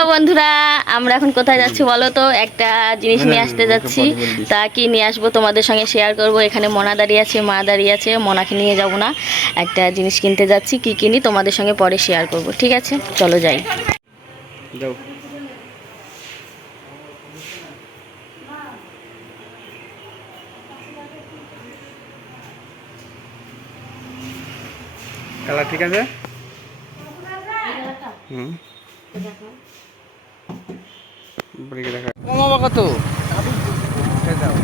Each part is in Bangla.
তো বন্ধুরা, আমরা এখন কোথায় যাচ্ছি বলো তো? একটা জিনিস নিয়ে আসতে যাচ্ছি। তা কি নিয়ে আসবো তোমাদের সঙ্গে শেয়ার করব। এখানে মনা দাঁড়িয়ে আছে, মা দাঁড়িয়ে আছে। মনাকে নিয়ে যাব না, একটা জিনিস কিনতে যাচ্ছি। কি কিনি তোমাদের সঙ্গে পরে শেয়ার করব, ঠিক আছে? চলো যাই। যাও। কালার ঠিক আছে? হুম, ব্রেকে দেখা কমাবো কত? যাও।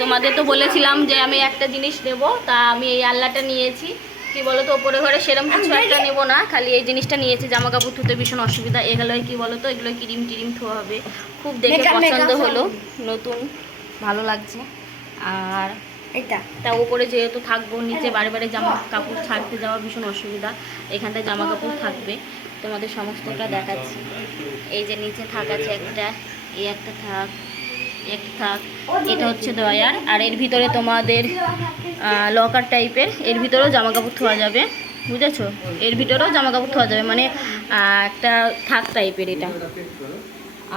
তোমাদের তো বলেছিলাম যে আমি একটা জিনিস নেব, তা আমি এই আল্লাটা নিয়েছি। কি বলো তো, ওপরে ঘরে সেরম কিছু একটা নেবো না, খালি এই জিনিসটা নিয়েছি। জামা কাপড় ধুতে ভীষণ অসুবিধা। এগুলোই কি বলো তো, এগুলো ক্রিম টিরিম ধোয়া হবে। খুব দেখে পছন্দ হলো, নতুন ভালো লাগছে। আর এটা তা উপরে যেহেতু থাকবো, নিচে বারে বারে জামা কাপড় ছাড়তে যাওয়া ভীষণ অসুবিধা। এখানটায় জামা কাপড় থাকবে, তোমাদের সমস্তটা দেখাচ্ছি। এই যে নিচে থাক আছে একটা, এই একটা থাক, একটা থাক। এটা হচ্ছে ড্রয়ার, আর এর ভিতরে তোমাদের লকার টাইপের, এর ভিতরেও জামা কাপড় ধোয়া যাবে, বুঝেছো? এর ভিতরেও জামা কাপড় ধোয়া যাবে, মানে একটা থাক টাইপের এটা।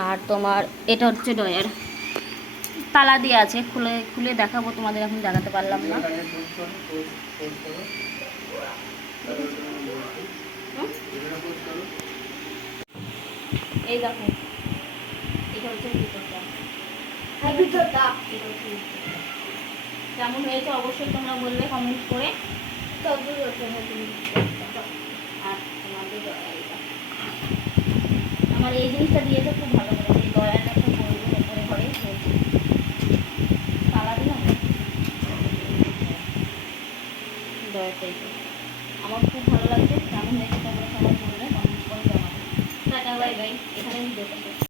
আর তোমার এটা হচ্ছে ড্রয়ার, তালা দিয়ে আছে। খুলে খুলে দেখাবো তোমাদের, এখন জানাতে পারলাম না। এই দেখো, এটা হচ্ছে ভিতরটা। কেমন হয়েছে অবশ্যই তোমরা বলবে কমেন্ট করে। আর তোমাদের আমার এই জিনিসটা দিয়েছে খুব ভালো করেছে। এই দয়াটা একটা বলবো, ওপরে ঘরে হয়েছে তালা দিলাম দয়াটাই। আমার খুব ভালো লাগছে। কেমন হয়েছে তোমরা সবাই বলবে কমেন্ট করে জানাবো। Tata, bye bye. এখানে ভিডিওটা শেষ।